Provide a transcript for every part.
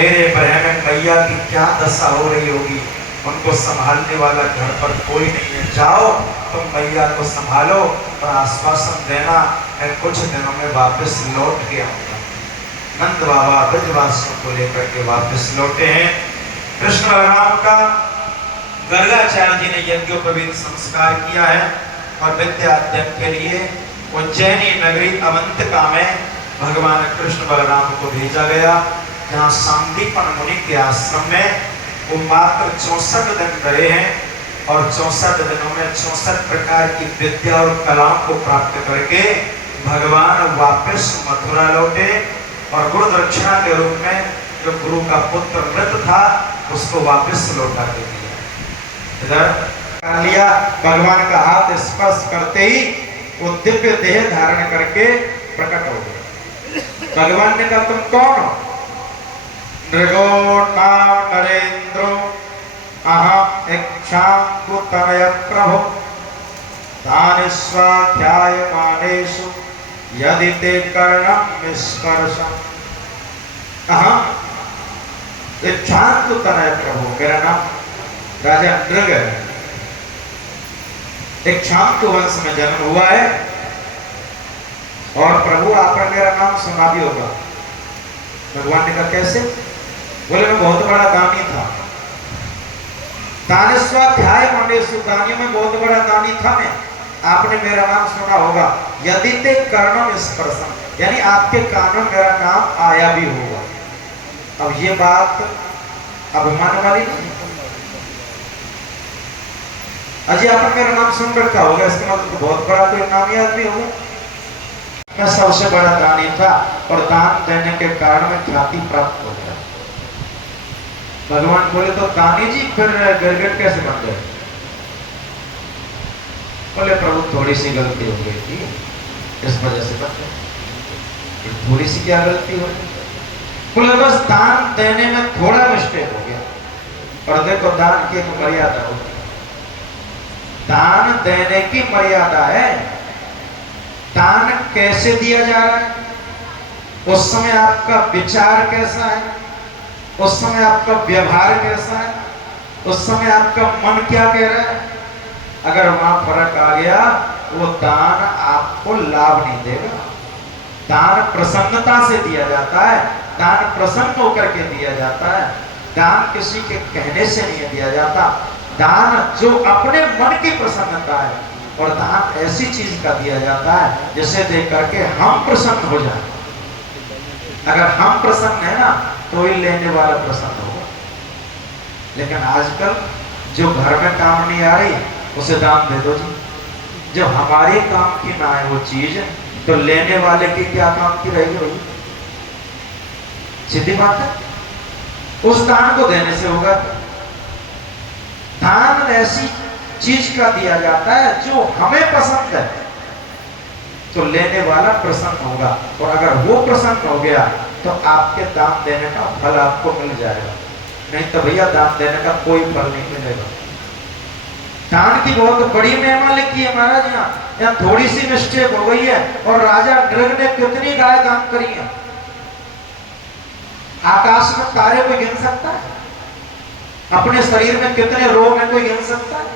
मेरे ब्राह्मण मैया की क्या दशा हो रही होगी, उनको संभालने वाला घर पर कोई नहीं है, जाओ तुम मैया को संभालो और आश्वासन देना मैं कुछ दिनों में वापस लौट के आऊंगा। नंद बाबा ब्रजवासियों को लेकर के वापस लौटे हैं। कृष्ण बलराम का गर्गाचार्य जी ने यज्ञोपवीत संस्कार किया है और विद्याध्ययन के लिए उज्जैनी नगरी अवंतिका में भगवान कृष्ण बलराम को भेजा गया, जहाँ सांदीपन मुनि के आश्रम में वो मात्र 64 दिन रहे हैं और 64 दिनों में 64 प्रकार की विद्या और कलाओं को प्राप्त करके भगवान वापस मथुरा लौटे और गुरु दक्षिणा के रूप में जो गुरु का पुत्र मृत था उसको वापस लौटा के दिया। इधर कर लिया, भगवान का हाथ स्पर्श करते ही वो दिव्य देह धारण करके प्रकट हो गए। भगवान ने कहा तुम कौन हो? नृगो नाम नरेंद्रो अहम इक्षाकुतनय प्रभु तानि स्वाध्यायमानेषु यदि ते कर्णं निष्कर्षम्। अहम इक्षाकुतनय प्रभु, मेरा नाम राजा नृग है, इक्षाकु वंश में जन्म हुआ है और प्रभु आपने मेरा नाम सुना भी होगा। भगवान ने कहा कैसे? बोले मैं बहुत बड़ा दानी था, दानी स्वाध्याय मानेषु, दानियों में बहुत बड़ा दानी था मैं, आपने मेरा नाम सुना होगा। यदि ते कर्णम स्पर्शम, यानी आपके कान में मेरा नाम आया भी होगा। अब ये बात अभिमान वाली नहीं, अजय आपने मेरा नाम सुन रखा होगा, इसका मतलब तो बहुत बड़ा कोई नामी आदमी होगा। मैं सबसे बड़ा दानी था और दान देने के कारण में ख्याति प्राप्त हो गया। भगवान बोले तो दानी जी फिर गिरगिट कैसे बन गए? बोले प्रभु थोड़ी सी गलती हो गई थी, इस वजह से बन गए। थोड़ी सी क्या गलती हो? बोले बस दान देने में थोड़ा मिस्टेक हो गया। और देखो दान की एक मर्यादा होती है, दान देने की मर्यादा है। दान कैसे दिया जा रहा है, उस समय आपका विचार कैसा है, उस समय आपका व्यवहार कैसा है, उस समय आपका मन क्या कह रहा है। अगर वहां फर्क आ गया वो दान आपको लाभ नहीं देगा। दान प्रसन्नता से दिया जाता है, दान प्रसन्न होकर के दिया जाता है, दान किसी के कहने से नहीं दिया जाता। दान जो अपने मन की प्रसन्नता है, और दान ऐसी चीज का दिया जाता है जिसे देख करके हम प्रसन्न हो जाए। अगर हम प्रसन्न है ना तो ही लेने वाला प्रसन्न होगा। लेकिन आजकल जो घर में काम नहीं आ रही उसे दान दे दो जी। जब हमारे काम की ना है वो चीज तो लेने वाले की क्या काम की रहेगी? सीधी बात है, उस दान को देने से होगा। दान ऐसी चीज का दिया जाता है जो हमें पसंद है तो लेने वाला प्रसन्न होगा, और अगर वो प्रसन्न हो गया तो आपके दान देने का फल आपको मिल जाएगा। नहीं तो भैया दान देने का कोई फल नहीं मिलेगा। दान की बहुत बड़ी महिमा लिखी है महाराज। यहाँ थोड़ी सी मिस्टेक हो गई है और राजा नृग ने कितनी गाय दान करी है। आकाश में तारे कोई गिन सकता है? अपने शरीर में कितने रोग हैं कोई गिन सकता है?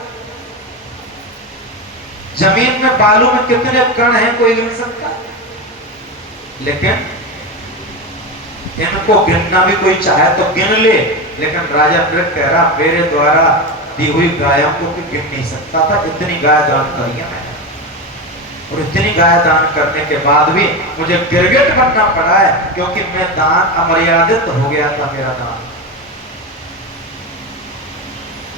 जमीन में बालू में कितने कण हैं कोई गिन सकता है? लेकिन इनको गिनना भी कोई चाहे तो गिन ले, लेकिन राजा नृग कह रहा मेरे द्वारा दी हुई गायों को भी गिन नहीं सकता था। इतनी गाय दान करी है मैंने, और इतनी गाय दान करने के बाद भी मुझे गिरगिट बनना पड़ा है क्योंकि मैं दान अमर्यादित हो गया था। मेरा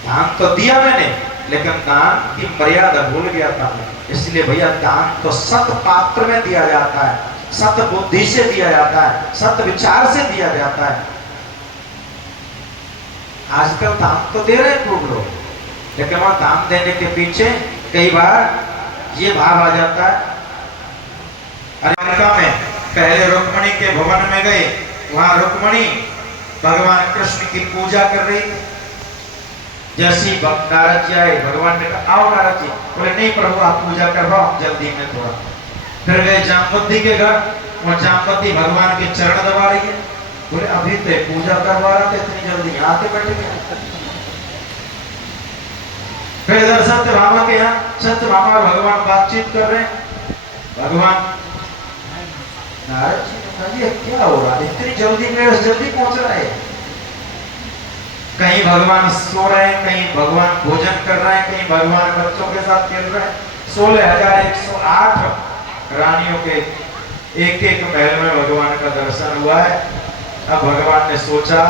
दान तो दिया मैंने, लेकिन दान की मर्यादा भूल गया था। इसलिए भैया दान तो सत पात्र में दिया जाता है, सत बुद्धि से दिया जाता है, सत विचार से दिया जाता है। आजकल दान तो दे रहे हैं खूब लोग, लेकिन वहां दान देने के पीछे कई बार ये भाव आ जाता है। अमेरिका में पहले रुक्मणी के भवन में गए, वहां रुक्मणी भगवान कृष्ण की पूजा कर रही थी। जैसी नारद जी आए, भगवान ने कहा आओ नारद जी। बोले नहीं प्रभु आप पूजा करवाओ जल्दी में थोड़ा। फिर गए जामवती के घर, वो जामवती भगवान के चरण दबा रही है। बोले अभी तो पूजा करवा रहा था, इतनी जल्दी यहाँ आके बैठ गया। फिर इधर सत्यभामा के यहाँ सत्यभामा और भगवान बातचीत कर रहे हैं। भगवान नारद जी ने कहा ये क्या हो रहा है, इतनी जल्दी में जल्दी पहुंच रहा है। कहीं भगवान सो रहे हैं, कहीं भगवान भोजन कर रहे हैं, कहीं भगवान बच्चों के साथ खेल रहे हैं। 16,108 रानियों के एक एक महल में भगवान का दर्शन हुआ है। अब भगवान ने सोचा,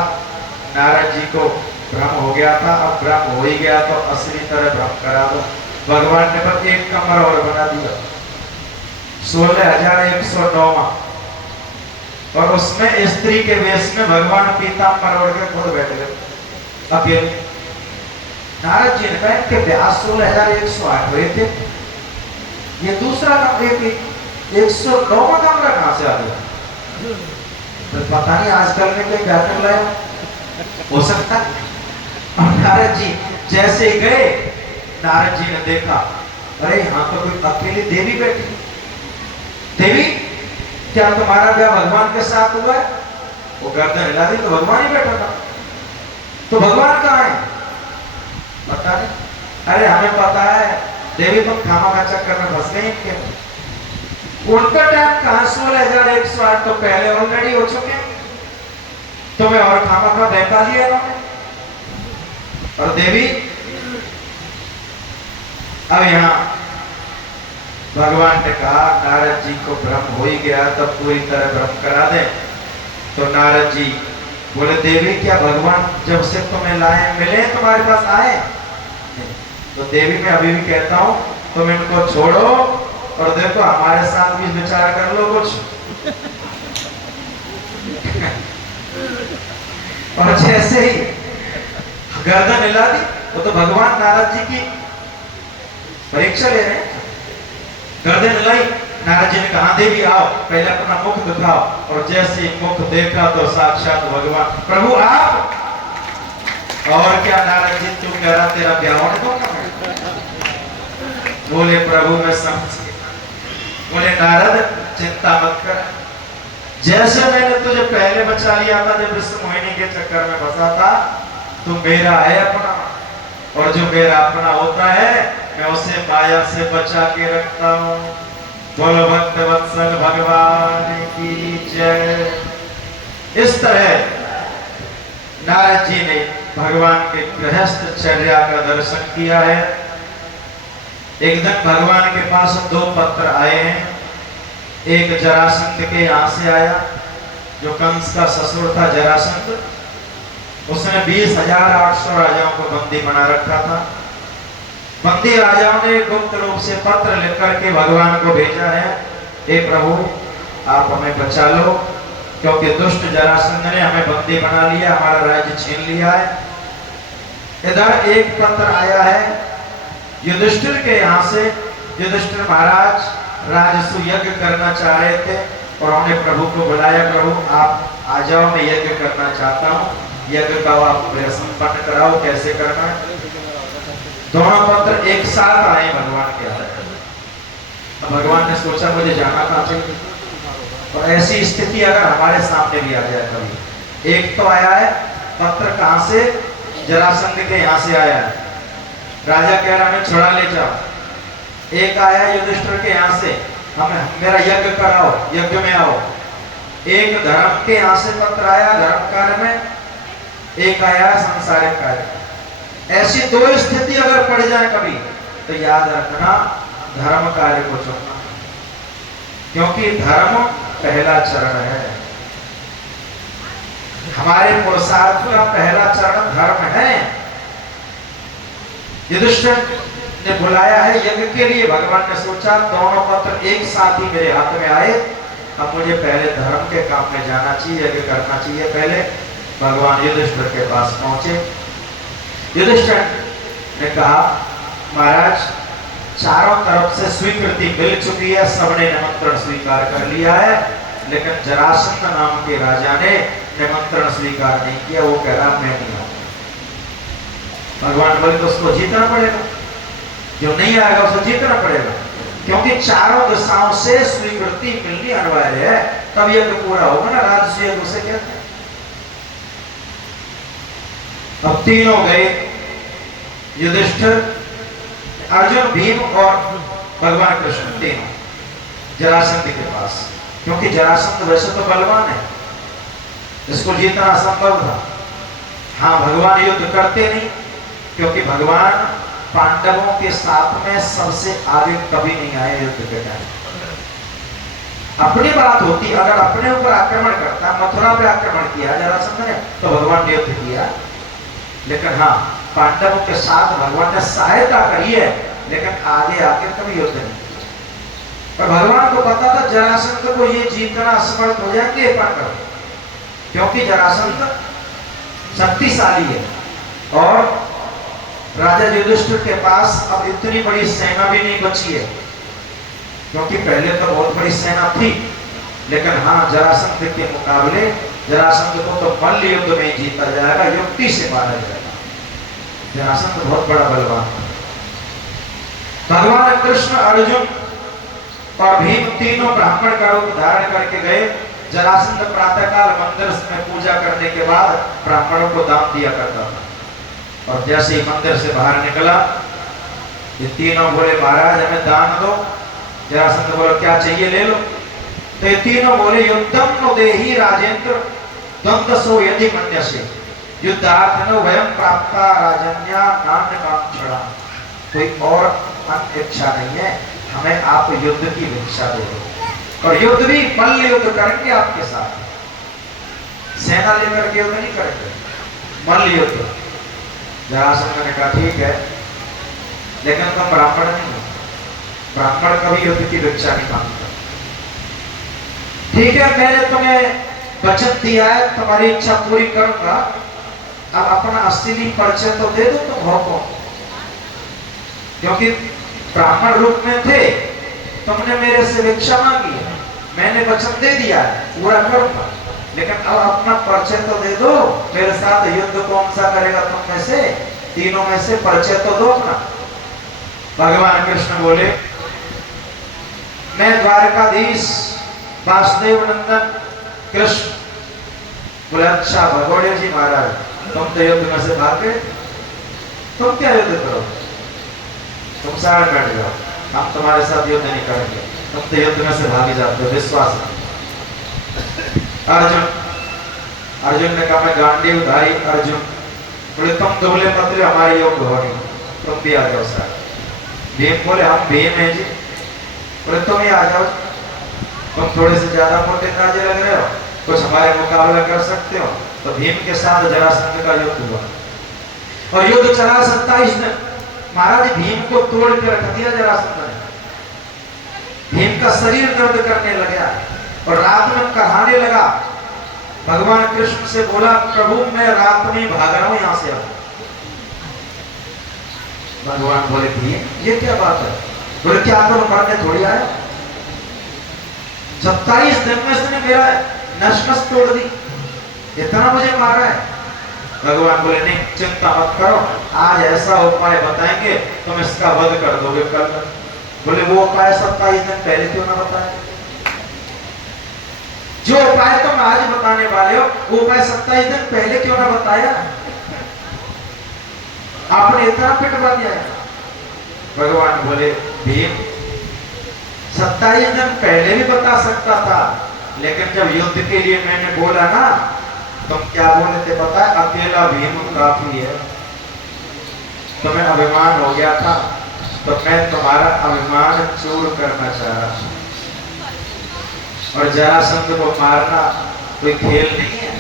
नारद जी को भ्रम हो गया था, अब भ्रम हो ही गया तो असली तरह भ्रम करा दो। भगवान ने बस एक कमरा और बना दिया 16,109 और उसमें स्त्री के वेश में भगवान पीताम्बर ओढ़ के खुद बैठ गए अकेले। नारद जी ने कहा कि व्यास 16,108 हुए थे, ये दूसरा कमरे 109वां कमरा कहां से आ गया? तो पता नहीं आजकल में कोई बैठक लाया हो सकता। और नारद जी जैसे ही गए, नारद जी ने देखा अरे यहाँ तो कोई अकेली देवी बैठी। देवी क्या तुम्हारा ब्याह भगवान के साथ हुआ है? वो गर्दन हिला दी तो भगवान ही बैठा था। तो भगवान कहाँ है? पता नहीं। अरे हमें पता है देवी तुम खामा का चक्कर में फंस गई इनके। उनका टाइम कहां 16,108 तो पहले ऑलरेडी हो चुके हैं, तुम्हें और खामा का बहका लिया इन्होंने। और देवी अब यहां भगवान ने कहा नारद जी को भ्रम हो ही गया तब पूरी तरह भ्रम करा दे। तो नारद जी बोले देवी क्या भगवान जब से तुम्हें लाए मिले तुम्हारे पास आए? तो देवी मैं अभी भी कहता हूं तुम इनको छोड़ो और देखो हमारे साथ भी विचार कर लो कुछ। और जैसे ही गर्दन हिला दी वो तो भगवान नारद जी की परीक्षा ले रहे हैं। गर्दन हिलाई, नारद जी ने कहा देवी आओ पहले अपना मुख दिखाओ। और जैसे ही मुख देखा तो साक्षात भगवान प्रभु आप। और क्या नारद जी तू कह रहा तेरा ब्याह होने दो? बोले प्रभु मैं समझ गया। बोले नारद चिंता मत कर, जैसे मैंने तुझे पहले बचा लिया था जब इस मोहिनी के चक्कर में फंसा था, तू मेरा है अपना। और जो मेरा अपना होता है मैं उसे माया से बचा के रखता हूँ। बोलो भक्त वत्सल भगवान की जय। इस तरह नारद जी ने भगवान के गृहस्थ चर्या का दर्शन किया है। एक दिन भगवान के पास 2 पत्र आए हैं। एक जरासंध के यहाँ से आया, जो कंस का ससुर था जरासंध। उसने 20,800 राजाओं को बंदी बना रखा था। बंदी राजाओं ने गुप्त रूप से पत्र लिख करके भगवान को भेजा है, हे प्रभु आप हमें बचा लो क्योंकि दुष्ट जरासंध ने हमें बंदी बना लिया, हमारा राज्य छीन लिया है। इधर एक पत्र आया है युधिष्ठिर के यहाँ से। युधिष्ठिर महाराज राजसु यज्ञ करना चाह रहे थे और उन्होंने प्रभु को बुलाया, प्रभु आप आ जाओ मैं यज्ञ करना चाहता हूँ, यज्ञ का आप संपन्न कराओ, कैसे करना है। दोनों पत्र एक साथ आए भगवान के हाथ। भगवान ने सोचा मुझे जाना कहाँ चाहिए। और ऐसी स्थिति अगर हमारे सामने भी आ जाए कभी। एक तो आया है पत्र कहाँ से? जरासंध के यहाँ से आया है, राजा कह रहा हमें छुड़ा ले जाओ। एक आया युधिष्ठिर के यहाँ से हमें मेरा यज्ञ कराओ, यज्ञ में आओ। एक धर्म के यहाँ से पत्र आया धर्म कार्य में, एक आया सांसारिक कार्य। ऐसी 2 स्थिति अगर पड़ जाए कभी तो याद रखना धर्म कार्य को चुनना, क्योंकि धर्म पहला चरण है। हमारे पुरुषार्थ का पहला चरण धर्म है। युधिष्ठिर ने बुलाया है यज्ञ के लिए। भगवान ने सोचा दोनों पत्र एक साथ ही मेरे हाथ में आए, अब मुझे पहले धर्म के काम में जाना चाहिए, यज्ञ करना चाहिए। पहले भगवान युधिष्ठिर के पास पहुंचे। युधिष्ठिर ने कहा महाराज चारों तरफ से स्वीकृति मिल चुकी है, सबने निमंत्रण स्वीकार कर लिया है, लेकिन जरासंध नाम के राजा ने निमंत्रण स्वीकार नहीं किया। वो कह रहा मैं नहीं आऊंगा। भगवान बोले तो उसको जीतना पड़ेगा, जो नहीं आएगा उसको जीतना पड़ेगा, क्योंकि चारों दिशाओं से स्वीकृति मिलनी अनिवार्य है, तब यज्ञ पूरा होगा ना। राजसूय यज्ञ उसे कहते हैं। अब तीनों गए, युधिष्ठिर, अर्जुन, भीम और भगवान कृष्ण, तीनों जरासंध के पास। क्योंकि जरासंध वैसे तो बलवान है, इसको जीतना असंभव था। हाँ, भगवान युद्ध करते नहीं, क्योंकि भगवान पांडवों के साथ में सबसे आगे कभी नहीं आए युद्ध के टाइम। अपनी बात होती, अगर अपने ऊपर आक्रमण करता, मथुरा पे आक्रमण किया जरासंध ने, तो भगवान ने युद्ध किया। लेकिन हाँ, पांडवों के साथ भगवान ने सहायता करी है, लेकिन आगे आके कभी युद्ध नहीं किया। पर भगवान को पता था जरासंध को ये जीतना असमर्थ हो जाएंगे पांडव, क्योंकि जरासंध शक्तिशाली है और राजा युधिष्ठिर के पास अब इतनी बड़ी सेना भी नहीं बची है, क्योंकि पहले तो बहुत बड़ी सेना थी। लेकिन हाँ, जरासंध के मुकाबले जरासंध को तो मल्ल युद्ध में जीता जाएगा, युक्ति से मारा जाएगा। जरासंध बहुत बड़ा बलवान था। भगवान कृष्ण, अर्जुन और भीम तीनों ब्राह्मण का रूप धारण करके गए। जरासंध प्रातःकाल मंदिर में पूजा करने के बाद ब्राह्मणों को दान दिया करता था, और जैसे ही मंदिर से बाहर निकला, ये तीनों बोले महाराज हमें दान दो। जरासंध बोला क्या चाहिए ले लो। तो ये तीनों बोले युद्धम नो देहि राजेंद्र द्वंद्वसो यदि मन्यसे युद्धार्थ नो वयम प्राप्ता राजन्या नान्य कांक्षणा। कोई और अन्य इच्छा नहीं है, हमें आप युद्ध की भिक्षा दे दो, और युद्ध भी मल्ल युद्ध करेंगे आपके साथ, सेना लेकर के युद्ध नहीं करेंगे, मल्ल युद्ध। जरासंध ने कहा ठीक है, लेकिन तुम ब्राह्मण नहीं हो, ब्राह्मण कभी युद्ध की भिक्षा नहीं मांगता। ठीक है, मैंने तुम्हें वचन दिया है, तुम्हारी इच्छा पूरी करूंगा। अब अपना असली परिचय तो दे दो, तुम हो कौन? क्योंकि ब्राह्मण रूप में थे, तुमने मेरे से भिक्षा मांगी है, मैंने वचन दे दिया है, पूरा करूंगा। लेकिन अब अपना परिचय तो दे दो, मेरे साथ युद्ध कौन सा करेगा तुम में से, तीनों में से परिचय तो दो अपना। भगवान कृष्ण बोले मैं द्वारकाधीश वासुदेव नंदन कृष्ण। बोले अच्छा भगोड़े जी महाराज, तुम तो युद्ध में से भागे, तुम क्या युद्ध करो, तुम साथ बैठ जाओ, हम तुम्हारे साथ युद्ध नहीं करेंगे, तुम तो युद्ध में से भागे जाते हो, विश्वास नहीं। अर्जुन ने कहा मैं गांडीव धारी अर्जुन। बोले तुम दुबले पतले हमारे योग्य हो नहीं, तुम भी आ जाओ साथ। भीम बोले हम भीम हैं जी। बोले तुम ही आ जाओ, तुम थोड़े से ज्यादा मोटे ताजे लग रहे हो, कुछ हमारे मुकाबला कर सकते हो। तो भीम के साथ जरासंध का युद्ध हुआ, और युद्ध चला 27 दिन। महाराज भीम को तोड़ के रख दिया जरासंध ने, भीम का शरीर दर्द करने लगा और रात में कहने लगा। भगवान कृष्ण से बोला प्रभु मैं रात में भाग रहा हूं यहां से। अब भगवान बोले भीम ये क्या बात है? बोले क्या तुम मरने थोड़ी आया, 27 दिन में इसने मेरा नस तोड़ दी, इतना मुझे मार रहा है। भगवान बोले नहीं चिंता मत करो, आज ऐसा उपाय बताएंगे तुम इसका वध कर दोगे कल। बोले वो उपाय 27 दिन पहले क्यों ना बताया? जो उपाय तुम आज बताने वाले हो वो उपाय 27 दिन पहले क्यों ना बताया? आपने इतना पिटवा दिया। भगवान बोले भीम 27 दिन पहले भी बता सकता था, लेकिन जब युद्ध के लिए मैंने बोला ना, तुम क्या बोले थे पता है? अकेला भीम काफी है। तुम्हें अभिमान हो गया था, तो मैं तुम्हारा अभिमान चूर करना चाह रहा हूं। और जरासंध को मारना कोई खेल नहीं है।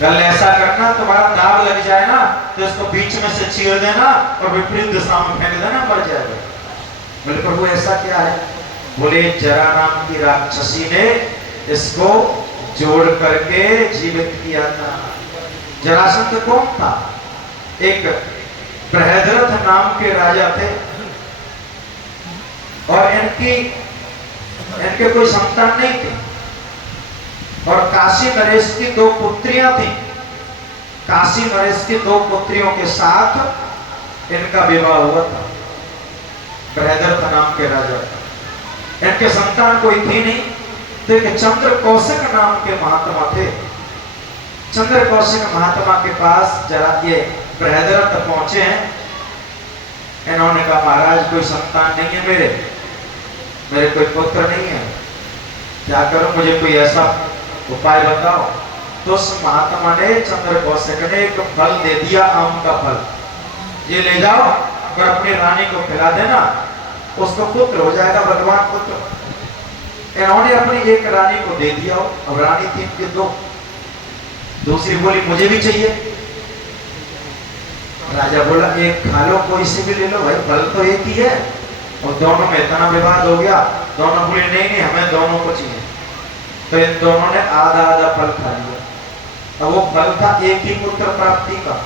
कल ऐसा करना तुम्हारा दाग लग जाए ना, तो इसको बीच में से चीर देना और विपरीत दिशा में फेंक देना, मर जाएगा। बोले प्रभु ऐसा क्या है? बोले जरा नाम की राक्षसी ने इसको जोड़ करके जीवित किया था। जरासंध कौन था? एक बृहद्रथ नाम के राजा थे, और इनके कोई संतान नहीं थी, और काशी नरेश की 2 पुत्रियां थी। काशी नरेश की 2 पुत्रियों के साथ इनका विवाह हुआ था। बृहद्रथ नाम के राजा, इनके संतान कोई थी नहीं। तो एक चंद्र कौशिक नाम के महात्मा थे। चंद्र कौशिक महात्मा के पास जरा ये बृहद्रथ पहुंचे हैं। इन्होंने कहा महाराज कोई संतान नहीं है, मेरे कोई पुत्र नहीं है, क्या करूं, मुझे कोई ऐसा उपाय बताओ। तो उस महात्मा ने चंद्र कौशिक ने एक फल दे दिया, आम का फल, ये ले जाओ और अपनी रानी को खिला देना, उसको पुत्र हो जाएगा, भगवान पुत्र। इन्होंने अपनी एक रानी को दे दिया, और रानी थी इनकी दो, दूसरी बोली मुझे भी चाहिए। राजा बोला एक खा लो, कोई से भी ले लो भाई, फल तो एक ही है। और दोनों में इतना विवाद हो गया, दोनों बोले नहीं नहीं हमें दोनों को चाहिए। तो इन दोनों ने आधा आधा फल खा लिया। अब वो फल था एक ही पुत्र प्राप्ति का,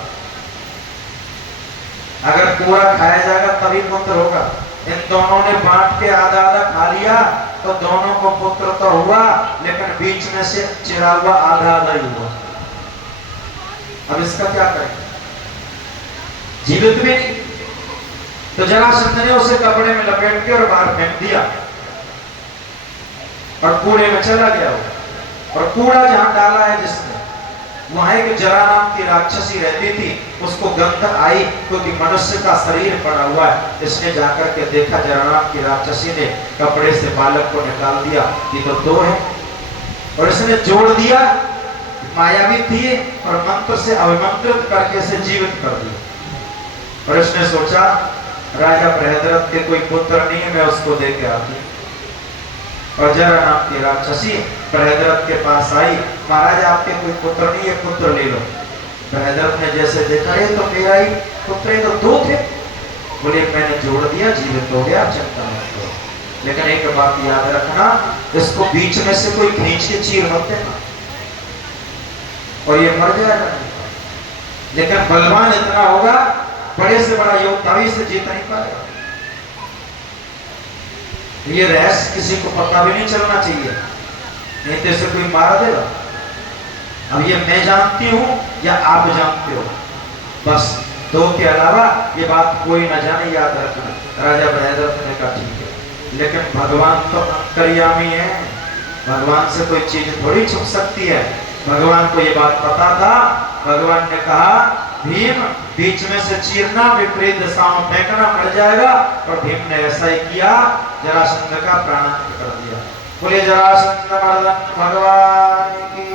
अगर पूरा खाया जाएगा तभी पुत्र होगा। इन दोनों ने बांट के आधा आधा खा लिया, तो दोनों को पुत्र तो हुआ, लेकिन बीच में से चिरा हुआ आधा आधा ही हुआ। अब इसका क्या करें, जीवित भी नहीं। तो जरासंध ने उसे कपड़े में लपेट के और बाहर फेंक दिया, और कूड़े में चला गया वो। और कूड़ा जहां डाला है जिसने, वहां एक जरा नाम की राक्षसी रहती थी, उसको गंध आई क्योंकि मनुष्य का शरीर पड़ा हुआ है। इसने जाकर के देखा, जरा नाम की राक्षसी ने कपड़े से बालक को निकाल दिया, ये तो दो है, और इसने जोड़ दिया, मायावी थी, और मंत्र से अभिमंत्रित करके इसे जीवित कर दिया। और इसने सोचा राजा बृहद्रथ के कोई पुत्र नहीं है, मैं उसको दे के आती। और जरा नाम की राक्षसी बृहद्रथ के पास आई, महाराज आपके कोई पुत्र नहीं है, पुत्र ले लो। बृहद्रथ ने जैसे देखा ये तो मेरा ही पुत्र, तो दो थे। बोले मैंने जोड़ दिया, जीवित हो गया, चिंता मत करो, लेकिन एक बात याद रखना, इसको बीच में से कोई खींच के चीर मत देना, और ये मर जाएगा। लेकिन बलवान इतना होगा, बड़े से बड़ा योद्धा भी इसे जीत नहीं पाएगा। ये रहस्य किसी को पता भी नहीं चलना चाहिए, नहीं तो इसे कोई मार देगा। अब ये मैं जानती हूं या आप जानते हो, बस दो के अलावा ये बात कोई न जाने, याद रखना। राजा बृहद्रथ ने कहा ठीक है, लेकिन भगवान तो अंतर्यामी है, भगवान से कोई चीज थोड़ी छुप सकती है। भगवान को ये बात पता था। भगवान ने कहा भीम बीच में से चीरना, विपरीत दिशाओं में फेंकना, मर जाएगा। और भीम ने ऐसा ही किया, जरासंध का प्राणांत कर दिया। बोले जरासंध मर्दन भगवान की